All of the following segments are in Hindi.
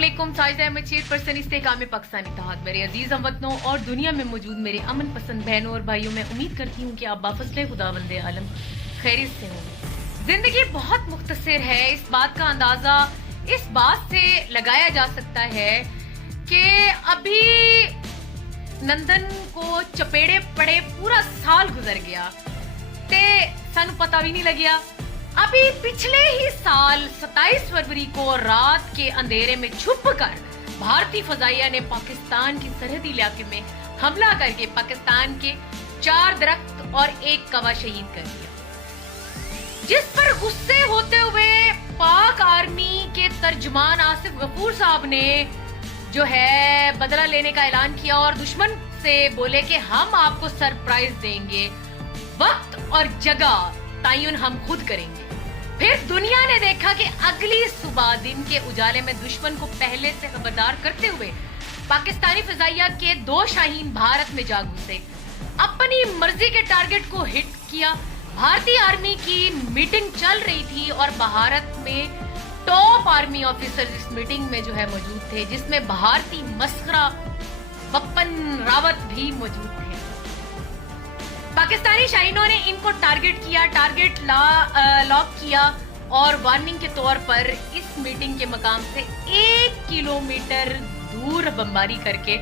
अस्सलामुअलैकुम साजिदा अहमद चेयरपर्सन इस्तेकाम पाकिस्तानी इत्तेहाद। मेरे अजीज हमवतनों और दुनिया में मौजूद मेरे अमन पसंद बहनों और भाइयों, मैं उम्मीद करती हूँ कि आप बाफसले खुदावंदे आलम खैरियत से होंगे। जिंदगी बहुत मुख्तसर है, इस बात का अंदाजा इस बात से लगाया जा सकता है कि अभी नंदन को चपेड़े पड़े पूरा साल गुजर गया ते सानू पता भी नहीं लग्या। अभी पिछले ही साल 27 फरवरी को रात के अंधेरे में छुपकर भारतीय फजाइया ने पाकिस्तान की सरहदी इलाके में हमला करके पाकिस्तान के 4 दरख्त और 1 कवा शहीद कर दिया, जिस पर गुस्से होते हुए पाक आर्मी के तर्जुमान आसिफ गफूर साहब ने जो है बदला लेने का ऐलान किया और दुश्मन से बोले कि हम आपको सरप्राइज देंगे, वक्त और जगह तयन हम खुद करेंगे। फिर दुनिया ने देखा कि अगली सुबह दिन के उजाले में दुश्मन को पहले से खबरदार करते हुए पाकिस्तानी फजाइया के 2 शाहीन भारत में जा घुसे, अपनी मर्जी के टारगेट को हिट किया। भारतीय आर्मी की मीटिंग चल रही थी और भारत में टॉप आर्मी ऑफिसर्स इस मीटिंग में जो है मौजूद थे, जिसमें भारतीय मस्खरा बप्पन रावत भी मौजूद थे। पाकिस्तानी शाहीनों ने इनको टारगेट लॉक किया और वार्निंग के तौर पर इस मीटिंग के मकाम से 1 किलोमीटर दूर बमबारी करके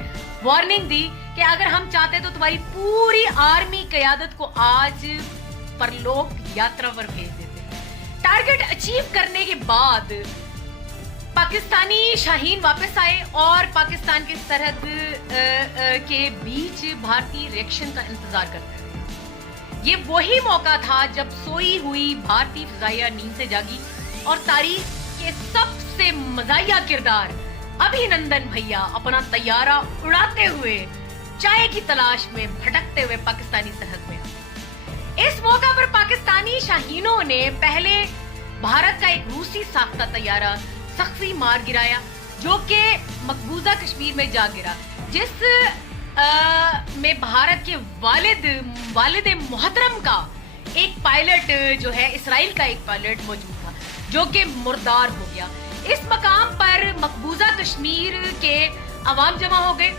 वार्निंग दी कि अगर हम चाहते तो तुम्हारी पूरी आर्मी क़यादत को आज परलोक यात्रा पर भेज देते। टारगेट अचीव करने के बाद पाकिस्तानी शाहीन वापस आए और पाकिस्तान के सरहद के बीच भारतीय रिएक्शन का इंतजार करते रहे। ये वही मौका था जब सोई हुई भारतीय फजाइया नींद से जागी और तारीख के सबसे मजाहिया किरदार अभिनंदन भैया अपना तैयारा उड़ाते हुए चाय की तलाश में भटकते हुए पाकिस्तानी सरहद में। इस मौका पर पाकिस्तानी शाहीनों ने पहले भारत का एक रूसी साख्ता तैयारा सख्ती मार गिराया, जो कि मकबूजा कश्मीर में जा गिरा, जिस में भारत के वालिद मोहतरम का एक पायलट जो है, इसराइल का एक पायलट मौजूद था, जो कि मुर्दार हो गया। इस मकाम पर मकबूजा कश्मीर के अवाम जमा हो गए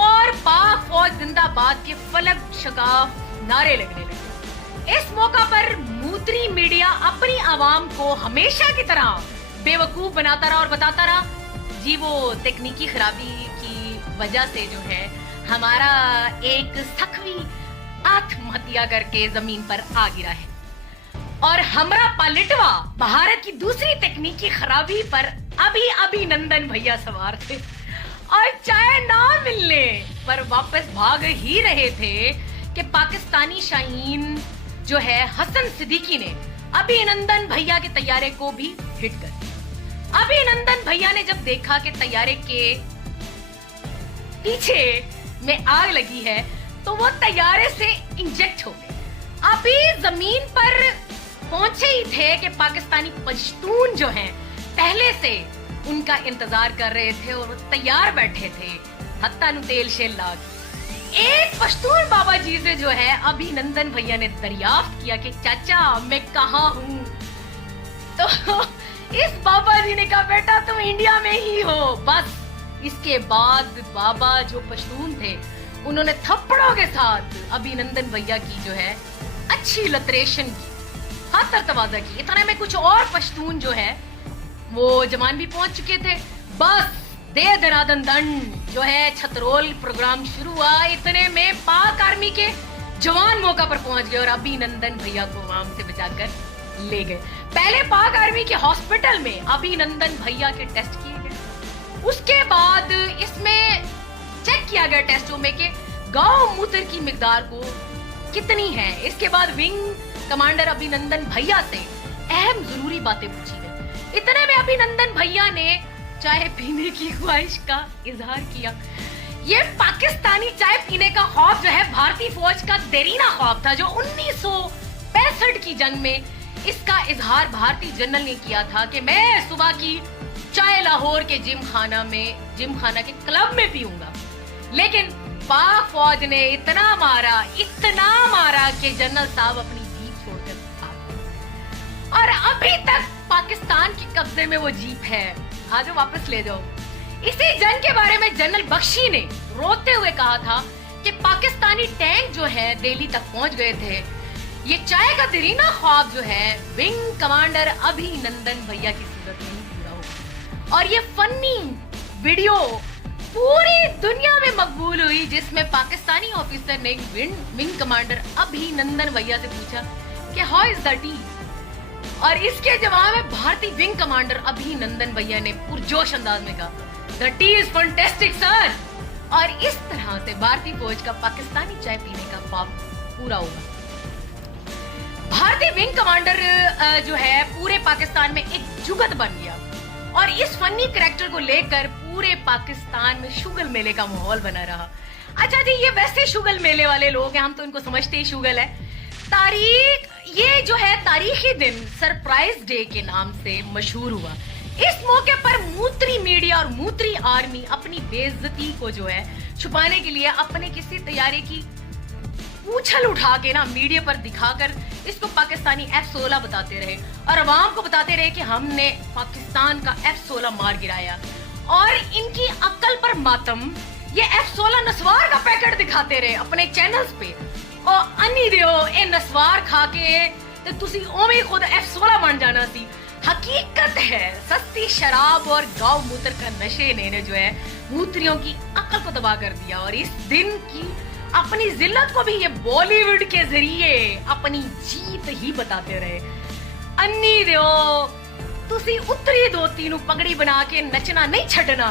और पाक फौज जिंदाबाद के फलक शकाफ नारे लगने लगे। इस मौका पर मूत्री मीडिया अपनी आवाम को हमेशा की तरह बेवकूफ बनाता रहा और बताता रहा, जी वो तकनीकी खराबी की वजह से जो है हमारा एक सखवी आत्महत्या करके जमीन पर आ गिरा है और हमारा पालिटवा भारत की दूसरी तकनीकी खराबी पर अभी नंदन भैया सवार थे और चाय ना मिलने पर वापस भाग ही रहे थे कि पाकिस्तानी शाहीन जो है हसन सिद्दीकी ने अभिनंदन भैया के तैयारे को भी हिट कर दिया। अभिनंदन भैया ने जब देखा कि तैयारे के पीछे में आग लगी है तो वो तैयारे से इंजेक्ट हो गए। अभी जमीन पर पहुंचे ही थे कि पाकिस्तानी पश्तून जो हैं पहले से उनका इंतजार कर रहे थे और वो तैयार बैठे थे हत्ता नु तेल शेल लाग। एक पश्तून बाबा जी से जो है अभिनंदन भैया ने दरियाफ्त किया कि चाचा मैं कहाँ हूँ, तो इस बाबा जी ने कहा बेटा तुम इंडिया में ही हो। बस इसके बाद बाबा जो पश्तून थे उन्होंने थप्पड़ों के साथ अभिनंदन भैया की जो है अच्छी लतरेशन की, हाथ तवाजा की। इतने में कुछ और पश्तून जो है वो जवान भी पहुंच चुके थे। बस दे दनादन दंड जो है छतरोल प्रोग्राम शुरू हुआ। इतने में पाक आर्मी के जवान मौका पर पहुंच गए और अभिनंदन भैया को वहां से बचाकर ले गए। पहले पाक आर्मी के हॉस्पिटल में अभिनंदन भैया के टेस्ट किए गए, उसके बाद इसमें चेक किया गया टेस्टों में कि गौ मूत्र की मिकदार को कितनी है। इसके बाद विंग कमांडर अभिनंदन भैया से अहम जरूरी बातें पूछी गई। इतने में अभिनंदन भैया ने चाय पीने की ख्वाहिश का इजहार किया। ये पाकिस्तानी चाय पीने का ख्वाब जो है भारतीय फौज का देरीना ख्वाब था, जो 1965 की जंग में इसका इजहार भारतीय जनरल ने किया था कि मैं सुबह की चाय लाहौर के जिम खाना के क्लब में पीऊंगा। लेकिन पाक फौज ने इतना मारा कि जनरल साहब अपनी जीप छोड़कर भाग गए और अभी तक पाकिस्तान के कब्जे में वो जीप है। आज वापस ले जाओ। इसी जंग के बारे में जनरल बख्शी ने रोते हुए कहा था कि पाकिस्तानी टैंक जो है दिल्ली तक पहुंच गए थे। ये चाय का देरीना ख्वाब जो है विंग कमांडर अभिनंदन भैया की सूरत में ही पूरा होगा। और ये फनी वीडियो पूरी दुनिया में मकबूल हुई, जिसमें पाकिस्तानी ऑफिसर ने विंग कमांडर अभिनंदन भैया से पूछा कि हाउ इज द टी, और इसके जवाब में भारतीय विंग कमांडर अभिनंदन भैया ने पुरजोश अंदाज में कहा the T is fantastic sir. और इस तरह से भारतीय फौज का पाकिस्तानी चाय पीने का ख्वाब पूरा हुआ। भारतीय विंग कमांडर जो है पूरे पाकिस्तान में एक जुगत बन गया और इस फनी कैरेक्टर को लेकर पूरे पाकिस्तान में शुगल मेले का माहौल बना रहा। अच्छा जी, ये वैसे शुगल मेले वाले लोग हैं, हम तो इनको समझते ही शुगल है। ये जो है तारीखी दिन सरप्राइज डे के नाम से मशहूर हुआ। इस मौके पर मूत्री मीडिया और मूत्री आर्मी अपनी बेइज्जती को जो है छुपाने के लिए अपने किसी तैयारी की पूछल उठा के ना मीडिया पर दिखाकर इसको पाकिस्तानी F-16 बताते रहे और अवाम को बताते रहे कि हमने पाकिस्तान का F-16 मार गिराया। और इनकी अक्ल पर मातम ये F-16 नस्वार का पैकेट दिखाते रहे अपने चैनल्स पे। और अन्नी दियो ए नस्वार खा के ते तुसी ओवे खुद F-16 बन जाना सी। हकीकत है सस्ती शराब और गौ मूत्र का नशे ने जो है मूत्रियों की अक्ल को तबाह कर दिया। और इस दिन की अपनी जिल्लत को भी ये बॉलीवुड के जरिए अपनी जीत ही बताते रहे। अन्नी दियो तुसी उत्तरी धोती नु पगड़ी बना के नचना नहीं छड़ना।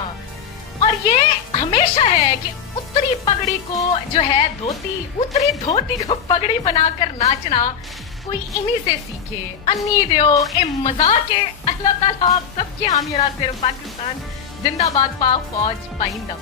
और ये हमेशा है कि उत्तरी पगड़ी को जो है उत्तरी धोती को पगड़ी बनाकर नाचना कोई इन्हीं से सीखे। अन्नी दियो ए मजाक है। अल्लाह ताला आप सबके हामी नासिर। पाकिस्तान जिंदाबाद, पाक फौज पाइंदा।